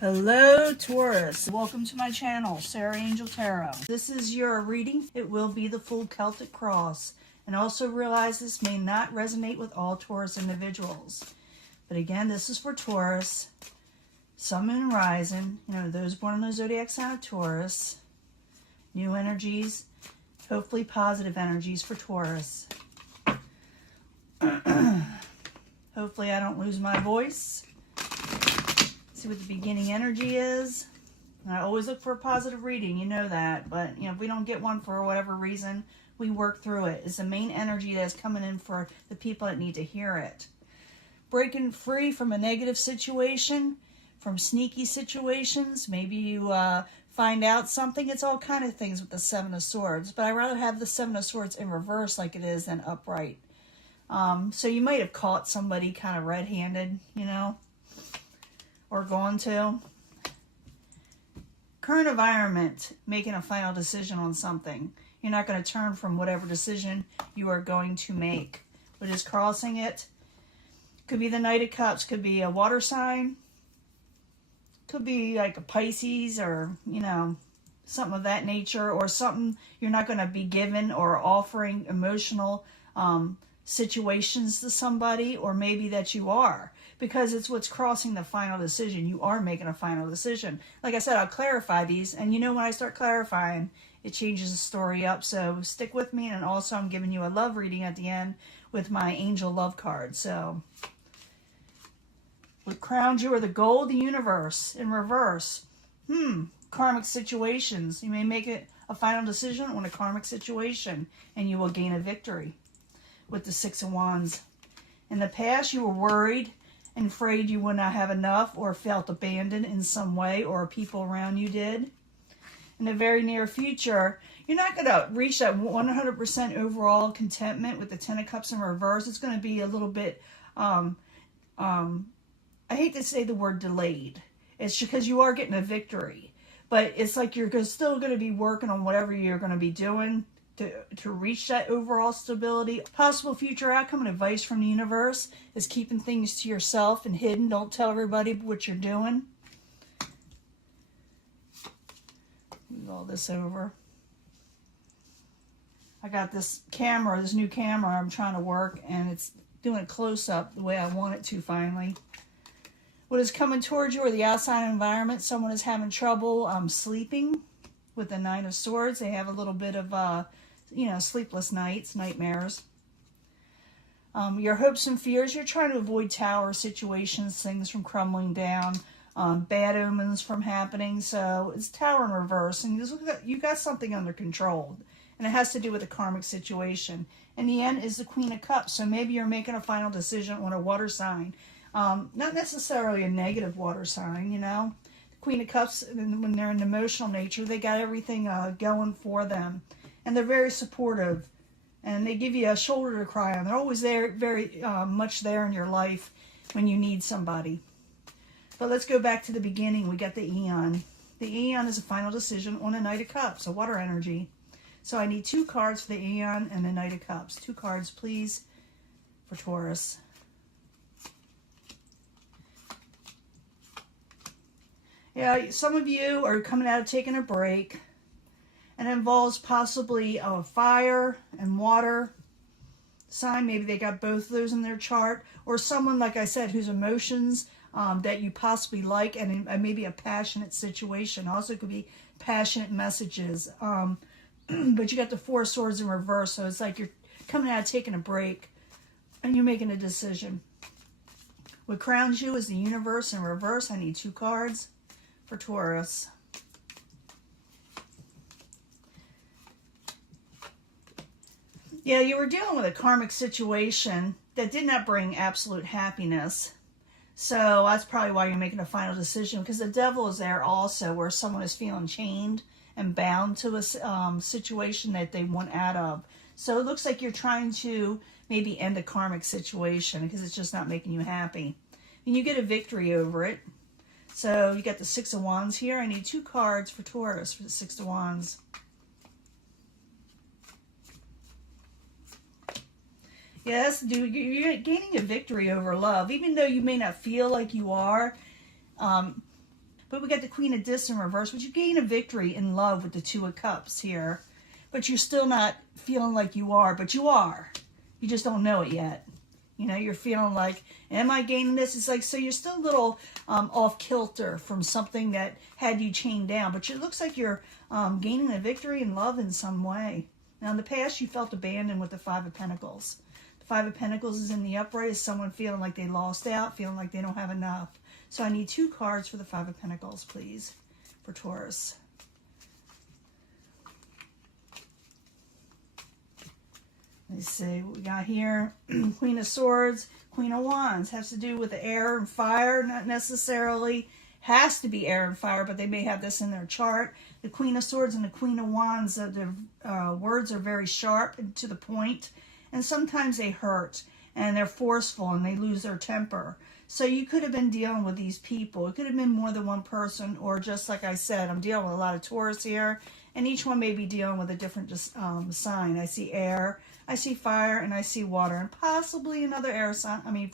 Hello Taurus, welcome to my channel, Sarah Angel Tarot. This is your reading. It will be the full Celtic cross. And also realize this may not resonate with all Taurus individuals. But again, this is for Taurus, Sun, Moon, Rising, those born in the zodiac sign of Taurus. New energies, hopefully positive energies for Taurus. Hopefully I don't lose my voice. See what the beginning energy is. And I always look for a positive reading, you know that. But, if we don't get one for whatever reason, we work through it. It's the main energy that's coming in for the people that need to hear it. Breaking free from a negative situation, from sneaky situations. Maybe you find out something. It's all kind of things with the Seven of Swords. But I'd rather have the Seven of Swords in reverse like it is than upright. So you might have caught somebody kind of red-handed, or going to. Current environment, making a final decision on something. You're not going to turn from whatever decision you are going to make. We're just crossing it. Could be the Knight of Cups, could be a water sign, could be like a Pisces or, something of that nature, or something you're not going to be given or offering emotional situations to somebody, or maybe that you are. Because it's what's crossing the final decision. You are making a final decision. Like I said, I'll clarify these. And when I start clarifying, it changes the story up. So stick with me. And also I'm giving you a love reading at the end with my angel love card. So what crowns you are the goal of the universe in reverse. Karmic situations. You may make it a final decision on a karmic situation. And you will gain a victory with the Six of Wands. In the past, you were worried and afraid you would not have enough, or felt abandoned in some way, or people around you did. In the very near future, you're not going to reach that 100% overall contentment with the Ten of Cups in reverse. It's going to be a little bit, I hate to say the word delayed. It's because you are getting a victory. But it's like you're still going to be working on whatever you're going to be doing to reach that overall stability. Possible future outcome and advice from the universe is keeping things to yourself and hidden. Don't tell everybody what you're doing. Move all this over. I got this new camera I'm trying to work, and it's doing a close-up the way I want it to finally. What is coming towards you or the outside environment? Someone is having trouble sleeping with the Nine of Swords. They have a little bit of sleepless nights, nightmares. Your hopes and fears, you're trying to avoid tower situations, things from crumbling down, bad omens from happening. So it's tower in reverse, and you got something under control, and it has to do with a karmic situation. And the end is the Queen of Cups, so maybe you're making a final decision on a water sign. Not necessarily a negative water sign, The Queen of Cups, when they're in emotional nature, they got everything going for them. And they're very supportive, and they give you a shoulder to cry on. They're always there, very much there in your life when you need somebody. But let's go back to the beginning. We got the Aeon. The Aeon is a final decision on a Knight of Cups, a water energy. So I need 2 cards for the Aeon and the Knight of Cups. 2 cards, please, for Taurus. Yeah, some of you are coming out of taking a break. And it involves possibly a fire and water sign. Maybe they got both of those in their chart. Or someone, like I said, whose emotions that you possibly like, and maybe a passionate situation. Also could be passionate messages. But you got the Four of Swords in reverse. So it's like you're coming out of taking a break and you're making a decision. What crowns you is the universe in reverse. I need 2 cards for Taurus. Yeah, you were dealing with a karmic situation that did not bring absolute happiness. So that's probably why you're making a final decision, because the devil is there also, where someone is feeling chained and bound to a situation that they want out of. So it looks like you're trying to maybe end a karmic situation because it's just not making you happy. And you get a victory over it. So you got the Six of Wands here. I need 2 cards for Taurus for the Six of Wands. Yes, dude, you're gaining a victory over love, even though you may not feel like you are. But we got the Queen of Discs in reverse, but you gain a victory in love with the Two of Cups here. But you're still not feeling like you are, but you are. You just don't know it yet. You know, you're feeling like, am I gaining this? It's like, so you're still a little off kilter from something that had you chained down. But it looks like you're gaining a victory in love in some way. Now, in the past, you felt abandoned with the Five of Pentacles. The Five of Pentacles is in the upright. Is someone feeling like they lost out, feeling like they don't have enough. So I need 2 cards for the Five of Pentacles, please, for Taurus. Let's see what we got here. Queen of Swords, Queen of Wands. Has to do with the air and fire. Not necessarily has to be air and fire, but they may have this in their chart. The Queen of Swords and the Queen of Wands, their words are very sharp and to the point. And sometimes they hurt. And they're forceful and they lose their temper. So you could have been dealing with these people. It could have been more than one person, or just like I said, I'm dealing with a lot of Taurus here. And each one may be dealing with a different sign. I see air, I see fire, and I see water, and possibly another air sign. I mean,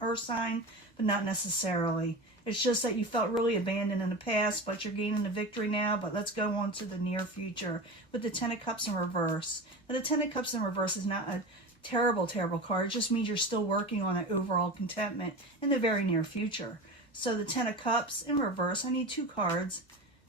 earth sign, but not necessarily. It's just that you felt really abandoned in the past, but you're gaining the victory now. But let's go on to the near future with the Ten of Cups in reverse. Now, the Ten of Cups in reverse is not a terrible, terrible card. It just means you're still working on an overall contentment in the very near future. So the Ten of Cups in reverse, I need 2 cards.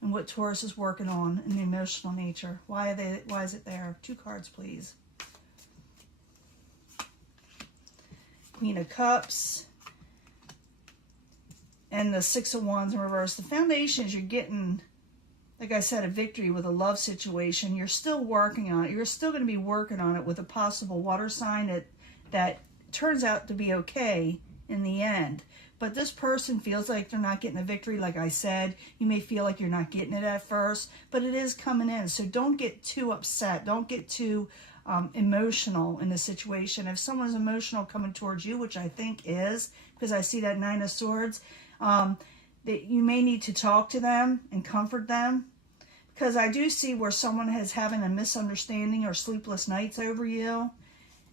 And what Taurus is working on in the emotional nature. Why is it there? 2 cards, please. Queen of Cups. And the Six of Wands in reverse. The foundation is you're getting, like I said, a victory with a love situation. You're still working on it. You're still going to be working on it with a possible water sign that turns out to be okay in the end. But this person feels like they're not getting a victory, like I said. You may feel like you're not getting it at first, but it is coming in. So don't get too upset. Don't get too emotional in the situation. If someone's emotional coming towards you, which I think is, because I see that Nine of Swords, that you may need to talk to them and comfort them. Because I do see where someone is having a misunderstanding or sleepless nights over you.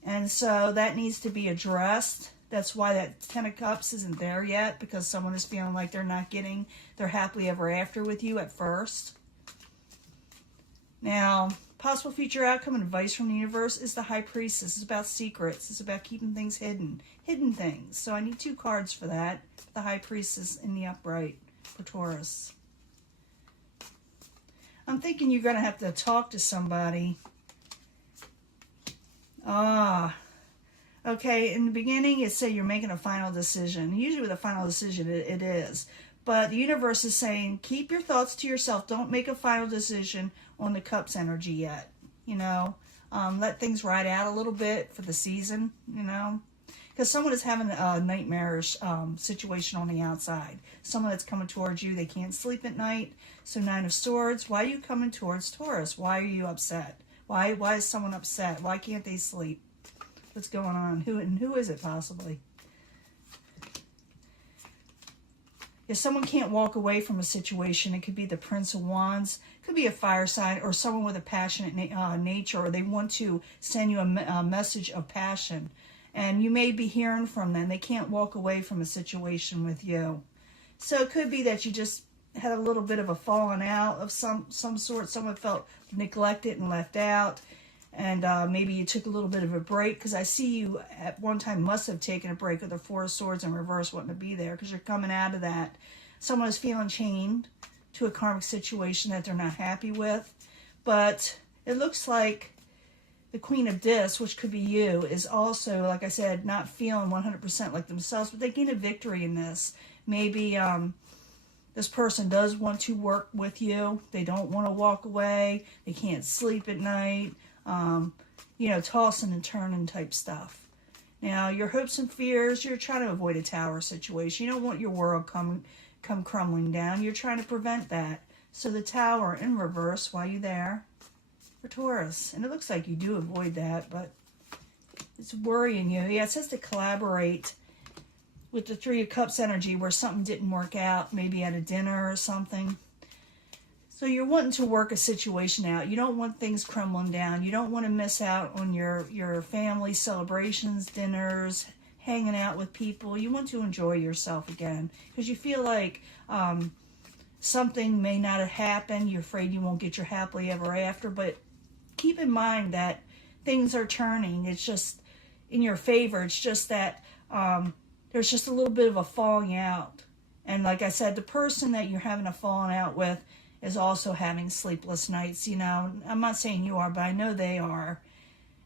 And so that needs to be addressed. That's why that Ten of Cups isn't there yet, because someone is feeling like they're not getting their happily ever after with you at first. Now, possible future outcome and advice from the universe is the High Priestess. It's about secrets. It's about keeping things hidden. Hidden things. So I need 2 cards for that. The High Priestess in the upright for Taurus. I'm thinking you're going to have to talk to somebody. Okay, in the beginning, it said you're making a final decision. Usually with a final decision, it is. But the universe is saying, keep your thoughts to yourself. Don't make a final decision on the Cups energy yet. You know, let things ride out a little bit for the season, you know. Because someone is having a nightmarish situation on the outside. Someone that's coming towards you, they can't sleep at night. So Nine of Swords, why are you coming towards Taurus? Why are you upset? Why is someone upset? Why can't they sleep? What's going on? Who is it possibly? If someone can't walk away from a situation, it could be the Prince of Wands. It could be a fire sign or someone with a passionate nature, or they want to send you a message of passion. And you may be hearing from them. They can't walk away from a situation with you. So it could be that you just had a little bit of a falling out of some sort. Someone felt neglected and left out. And maybe you took a little bit of a break, because I see you at one time must have taken a break with the Four of Swords in reverse wanting to be there, because you're coming out of that. Someone is feeling chained to a karmic situation that they're not happy with. But it looks like the Queen of Discs, which could be you, is also, like I said, not feeling 100% like themselves, but they gain a victory in this. Maybe this person does want to work with you. They don't want to walk away. They can't sleep at night. You know, tossing and turning type stuff. Now, your hopes and fears, you're trying to avoid a tower situation. You don't want your world come crumbling down. You're trying to prevent that. So the Tower in reverse, while you're there, for Taurus. And it looks like you do avoid that, but it's worrying you. Yeah, it says to collaborate with the Three of Cups energy where something didn't work out, maybe at a dinner or something. So you're wanting to work a situation out. You don't want things crumbling down. You don't want to miss out on your family celebrations, dinners, hanging out with people. You want to enjoy yourself again, because you feel like something may not have happened. You're afraid you won't get your happily ever after, but keep in mind that things are turning. It's just in your favor. It's just that there's just a little bit of a falling out. And like I said, the person that you're having a falling out with is also having sleepless nights. You know, I'm not saying you are, but I know they are.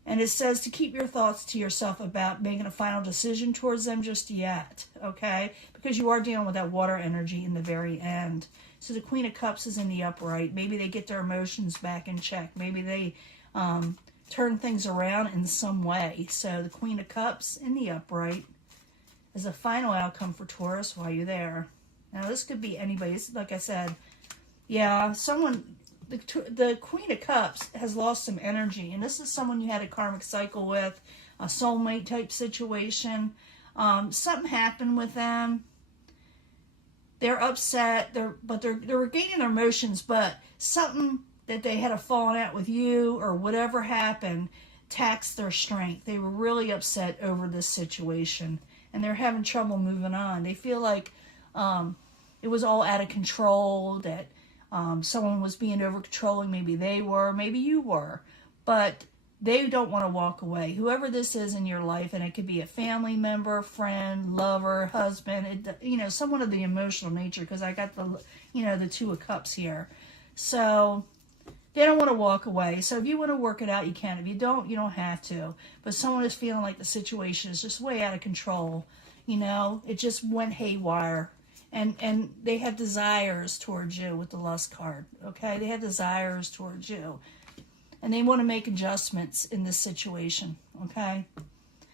And it says to keep your thoughts to yourself about making a final decision towards them just yet, okay? Because you are dealing with that water energy in the very end. So the Queen of Cups is in the upright. Maybe they get their emotions back in check. Maybe they turn things around in some way. So the Queen of Cups in the upright is a final outcome for Taurus while you're there. Now this could be anybody. Like I said, yeah, someone... The Queen of Cups has lost some energy, and this is someone you had a karmic cycle with, a soulmate type situation. Something happened with them. They're upset, they're regaining their emotions, but something that they had a falling out with you or whatever happened taxed their strength. They were really upset over this situation, and they're having trouble moving on. They feel like it was all out of control, that someone was being over controlling. Maybe they were, maybe you were, but they don't want to walk away. Whoever this is in your life, and it could be a family member, friend, lover, husband, someone of the emotional nature, because I got the Two of Cups here. So they don't want to walk away. So if you want to work it out, you can. If you don't, you don't have to. But someone is feeling like the situation is just way out of control. It just went haywire. And they have desires towards you with the Lust card, okay? They have desires towards you. And they want to make adjustments in this situation, okay?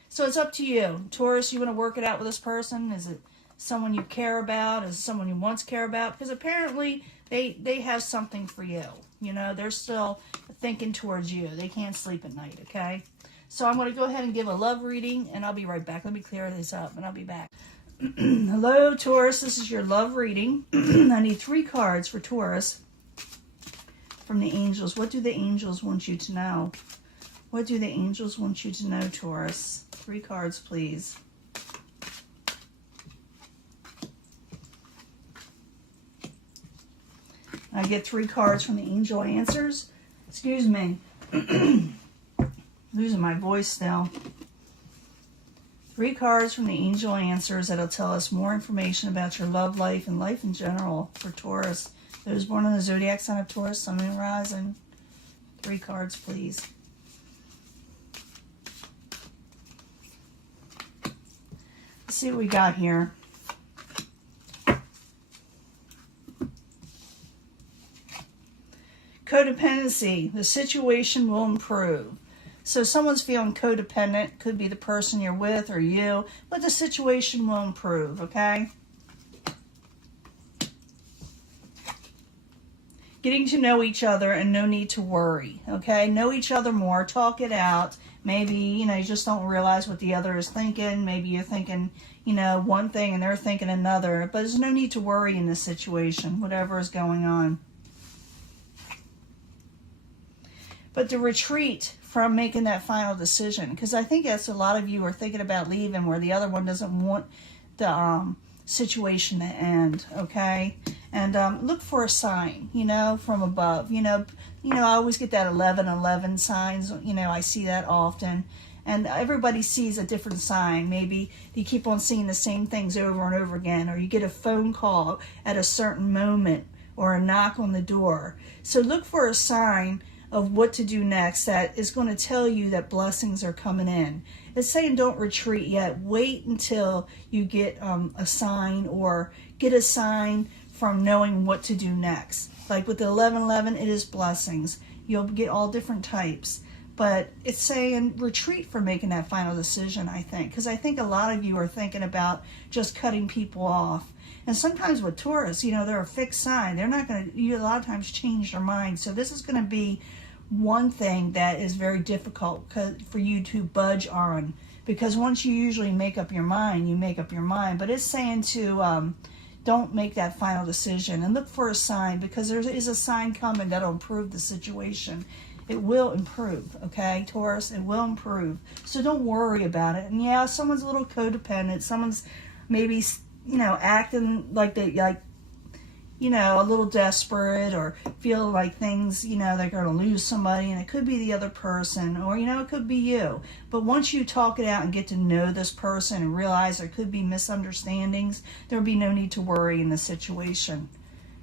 So it's up to you. Taurus, you want to work it out with this person? Is it someone you care about? Is it someone you once care about? Because apparently they have something for you. They're still thinking towards you. They can't sleep at night, okay? So I'm going to go ahead and give a love reading, and I'll be right back. Let me clear this up, and I'll be back. Hello, Taurus. This is your love reading. I need 3 cards for Taurus from the angels. What do the angels want you to know? What do the angels want you to know, Taurus? 3 cards, please. I get 3 cards from the angel answers. Excuse me. Losing my voice now. 3 cards from the angel answers that'll tell us more information about your love life and life in general for Taurus. Those born in the zodiac sign of Taurus, Sun, Moon, Rising. 3 cards, please. Let's see what we got here. Codependency. The situation will improve. So someone's feeling codependent, could be the person you're with or you, but the situation will improve, okay? Getting to know each other and no need to worry, okay? Know each other more, talk it out. Maybe, you just don't realize what the other is thinking. Maybe you're thinking, one thing and they're thinking another, but there's no need to worry in this situation, whatever is going on. But to retreat from making that final decision, because I think that's a lot of you are thinking about leaving where the other one doesn't want the situation to end, okay? And look for a sign, from above. I always get that 11:11 signs. I see that often. And everybody sees a different sign. Maybe you keep on seeing the same things over and over again, or you get a phone call at a certain moment, or a knock on the door. So look for a sign of what to do next that is going to tell you that blessings are coming in. It's saying don't retreat yet. Wait until you get a sign, or get a sign from knowing what to do next. Like with the 11:11, it is blessings. You'll get all different types. But it's saying retreat from making that final decision, I think. Because I think a lot of you are thinking about just cutting people off. And sometimes with Taurus, they're a fixed sign. They're not going to, a lot of times, change their mind. So this is going to be one thing that is very difficult for you to budge on. Because once you usually make up your mind, you make up your mind. But it's saying to don't make that final decision and look for a sign, because there is a sign coming that'll improve the situation. It will improve, okay, Taurus? It will improve. So don't worry about it. And yeah, someone's a little codependent. Someone's maybe, acting like you know, a little desperate or feel like things, you know, they're going to lose somebody, and it could be the other person, or, you know, it could be you. But once you talk it out and get to know this person and realize there could be misunderstandings, there'll be no need to worry in the situation.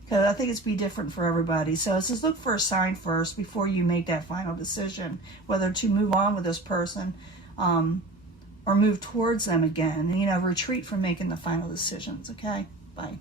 Because I think it's be different for everybody. So it says look for a sign first before you make that final decision, whether to move on with this person or move towards them again. And, you know, retreat from making the final decisions. Okay? Bye.